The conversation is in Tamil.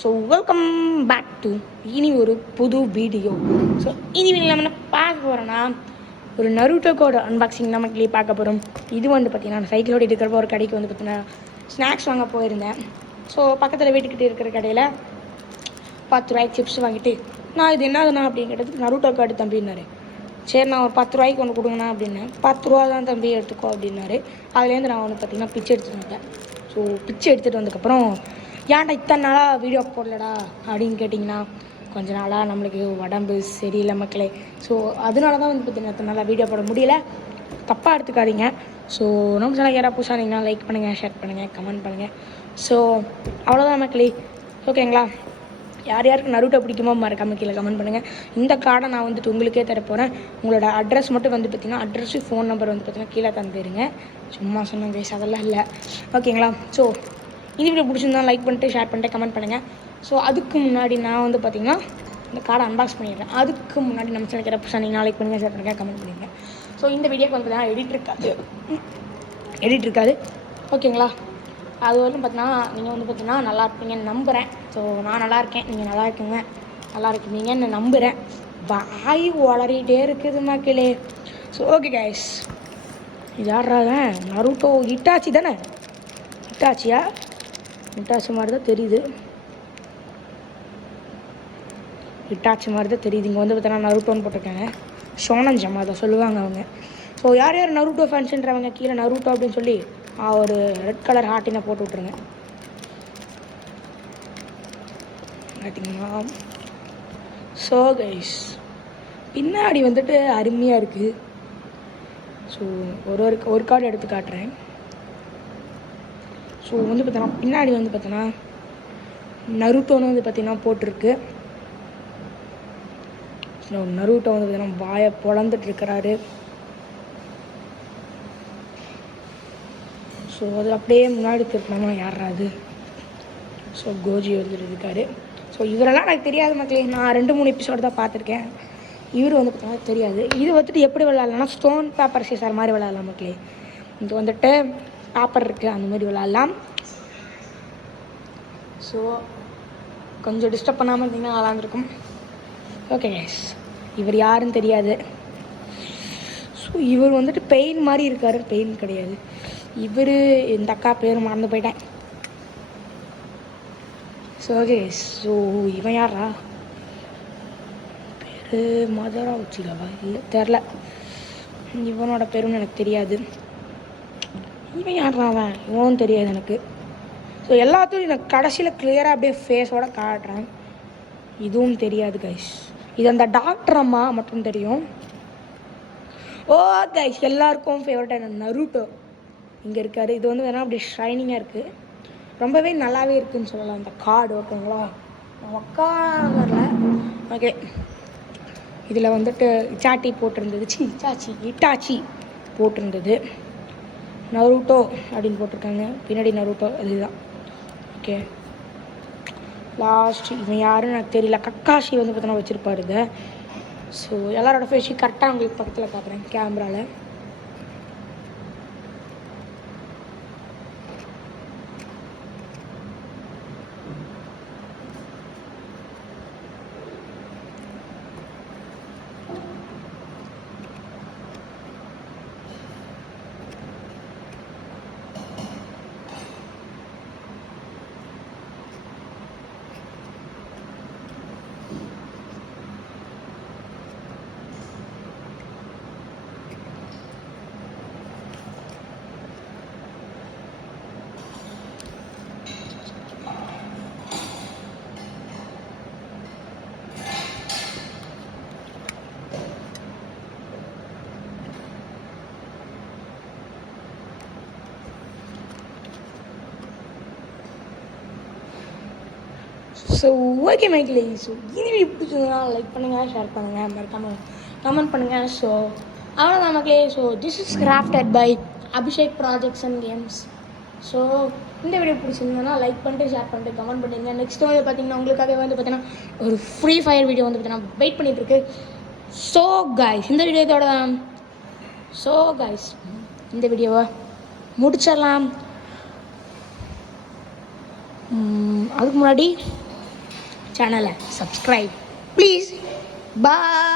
ஸோ வெல்கம் பேக் டு இனி ஒரு புது வீடியோ. ஸோ இனி வீடியோ நம்ம என்ன பார்க்க போகிறோன்னா ஒரு நருட்டோக்கோட அன்பாக்சிங் தான் மக்களே பார்க்க போகிறோம். இது வந்து பார்த்திங்கன்னா சைக்கிளோடு இருக்கிறப்ப ஒரு கடைக்கு வந்து பார்த்திங்கன்னா ஸ்நாக்ஸ் வாங்க போயிருந்தேன். ஸோ பக்கத்தில் வீட்டுக்கிட்ட இருக்கிற கடையில் 10 ரூபாய்க்கு சிப்ஸ் வாங்கிட்டு நான் இது என்னதுண்ணா அப்படின்னு கேட்டதுக்கு நருட்டோக்கோ எடுத்து தம்பினாரு. சரி நான் ஒரு 10 ரூபாய்க்கு ஒன்று கொடுங்கண்ணா அப்படின்னேன். 10 ரூபா தான் தம்பி எடுத்துக்கோ அப்படின்னாரு. அதுலேருந்து நான் வந்து பார்த்திங்கன்னா பிச்சை எடுத்துகிட்டு வந்தேன். ஸோ பிச்சை எடுத்துகிட்டு வந்ததுக்கப்புறம் ஏன்டா இத்தனை நாளாக வீடியோ போடலடா அப்படின்னு கேட்டிங்கன்னா கொஞ்ச நாளாக நம்மளுக்கு உடம்பு சரியில்லை மக்களே. ஸோ அதனால தான் வந்து பார்த்திங்கன்னா இத்தனை நாளாக வீடியோ போட முடியல, தப்பாக எடுத்துக்காதீங்க. ஸோ நம்ம சேனல் யாராவது புதுசாக இருந்தீங்கன்னா லைக் பண்ணுங்கள், ஷேர் பண்ணுங்கள், கமெண்ட் பண்ணுங்கள். ஸோ அவ்வளோதான் மக்களே, ஓகேங்களா? யார் யாருக்கு நருட்டோ பிடிக்குமோ மறக்காம கீழே கமெண்ட் பண்ணுங்கள். இந்த கார்டை நான் வந்துட்டு உங்களுக்கே தர போகிறேன். உங்களோட அட்ரஸ் மட்டும் வந்து பார்த்திங்கன்னா அட்ரஸு ஃபோன் நம்பர் வந்து பார்த்திங்கன்னா கீழே தந்துடுங்க. சும்மா சொன்ன பேச அதெல்லாம் இல்லை, ஓகேங்களா? ஸோ இந்த வீடியோ பிடிச்சிருந்தா லைக் பண்ணிட்டு ஷேர் பண்ணிட்டு கமெண்ட் பண்ணுங்கள். ஸோ அதுக்கு முன்னாடி நான் வந்து பார்த்திங்கன்னா இந்த கார்டை அன்பாக்ஸ் பண்ணிடுறேன். அதுக்கு முன்னாடி நம்ம சேனல் கேட்ட புதுசாக நீங்கள் லைக் பண்ணுங்கள், ஷேர் பண்ணுங்கள், கமெண்ட் பண்ணுங்கள். ஸோ இந்த வீடியோக்கு வந்து பார்த்தீங்கன்னா எடிட் இருக்காது, ஓகேங்களா? அது வந்து பார்த்தீங்கன்னா நீங்கள் வந்து பார்த்தீங்கன்னா நல்லா இருப்பீங்கன்னு நம்புகிறேன். ஸோ நான் நல்லா இருக்கேன், நீங்கள் நல்லா இருக்கீங்க, நல்லா இருக்கீங்கன்னு நம்புகிறேன். வாய் வளரிகிட்டே இருக்குது மக்களே. ஸோ ஓகே கைஸ், இது யாராக நருட்டோ இட்டாச்சி தானே? இட்டாச்சியா? இட்டாச்சி மாதிரி தான் தெரியுது, இட்டாச்சி மாதிரி தான் தெரியுது. இங்கே வந்து பார்த்தீங்கன்னா நருட்டோன்னு போட்டிருக்காங்க. ஷோனன் ஜம்மா அதை சொல்லுவாங்க அவங்க. ஸோ யார் யார் நருட்டோ ஃபேன்ஸுன்றவங்க கீழே நருட்டோ அப்படின்னு சொல்லி ஒரு ரெட் கலர் ஹார்ட்டினை போட்டு விட்ருங்க. பார்த்தீங்களா? ஸோ கைஸ் பின்னாடி வந்துட்டு அருமையாக இருக்குது. ஸோ ஒரு கார்டு எடுத்து காட்டுறேன். ஸோ வந்து பார்த்தோன்னா பின்னாடி வந்து பார்த்தோன்னா நருட்டோன்னு வந்து பார்த்திங்கன்னா போட்டிருக்கு. ஸோ நருட்டோ வந்து பார்த்திங்கன்னா வாயை பொழந்துட்டுருக்கிறாரு. ஸோ அது அப்படியே முன்னாடி திருப்பினோம்னா யாராது? ஸோ கோஜி வந்துட்டு இருக்காரு. ஸோ இவரெல்லாம் எனக்கு தெரியாது மக்களே, நான் 2-3 எபிசோடு தான் பார்த்துருக்கேன். இவர் வந்து பார்த்தீங்கன்னா தெரியாது. இது வந்துட்டு எப்படி விளாட்லாம்னா ஸ்டோன் பேப்பர் சீசர் மாதிரி விளாட்லாம் மக்களே. இது வந்துட்டு பேப்பர் இருக்குது, அந்த மாதிரி விளாட்லாம். ஸோ கொஞ்சம் டிஸ்டர்ப் பண்ணாமல் இருந்தீங்கன்னா நல்லாயிருக்கும். ஓகே கைஸ், இவர் யாருன்னு தெரியாது. ஸோ இவர் வந்துட்டு பெயின் மாதிரி இருக்கார், பெயின் கிடையாது இவர். இந்த அக்கா பேர் மறந்து போயிட்டேன். ஸோ ஓகே, ஸோ இவன் யாரா? பேர் மதரா வச்சுக்கவா? இல்லை தெரில, இவனோட பேருன்னு எனக்கு தெரியாது. இவன் யாரா? அவன் இவனும் தெரியாது எனக்கு. ஸோ எல்லாத்தையும் எனக்கு கடைசியில் கிளியராக அப்படியே ஃபேஸோடு காட்டுறேன். இதுவும் தெரியாது கைஸ். இது அந்த டாக்டர் அம்மா மட்டும் தெரியும். ஓ கைஸ், எல்லாருக்கும் ஃபேவரட்டான நருட்டோ இங்கே இருக்கார். இது வந்து வேணால் அப்படியே ஷைனிங்காக இருக்குது, ரொம்பவே நல்லாவே இருக்குதுன்னு சொல்லலாம் இந்த கார்டு, ஓகேங்களா? உட்காரல. ஓகே, இதில் வந்துட்டு இட்டாச்சி போட்டிருந்தது, இட்டாச்சி போட்டிருந்தது. நருட்டோ அப்படின்னு போட்டிருக்காங்க, பின்னாடி நருட்டோ இதுதான். ஓகே, லாஸ்ட் இவன் யாருன்னு எனக்கு தெரியல. கக்காஷி வந்து பார்த்தோன்னா வச்சுருப்பாரு இதை. ஸோ எல்லாரோட ஃபேஸையும் கரெக்டாக உங்களுக்கு பக்கத்தில் பார்க்குறேன் கேமராவில். ஸோ ஓகே மைக்கிளே, ஸோ இனி பிடிச்சதுன்னா லைக் பண்ணுங்கள், ஷேர் பண்ணுங்கள், மறக்காமல் கமெண்ட் பண்ணுங்கள். ஸோ அவ்வளோதான் மக்களே. So this is crafted by Abhishek projects and games. So இந்த வீடியோ பிடிச்சிருந்ததுன்னா லைக் பண்ணிட்டு ஷேர் பண்ணிட்டு கமெண்ட் பண்ணிடுங்க. நெக்ஸ்ட் வந்து பார்த்திங்கன்னா உங்களுக்காக வந்து பார்த்திங்கன்னா ஒரு ஃப்ரீ ஃபயர் வீடியோ வந்து பார்த்திங்கன்னா வெயிட் பண்ணிகிட்ருக்கு. ஸோ கைஸ் இந்த வீடியோ இதோட தான். ஸோ கைஸ் இந்த வீடியோவை முடிச்சிடலாம். அதுக்கு முன்னாடி சேனலை சப்ஸ்கிரைப் ப்ளீஸ். பாய்.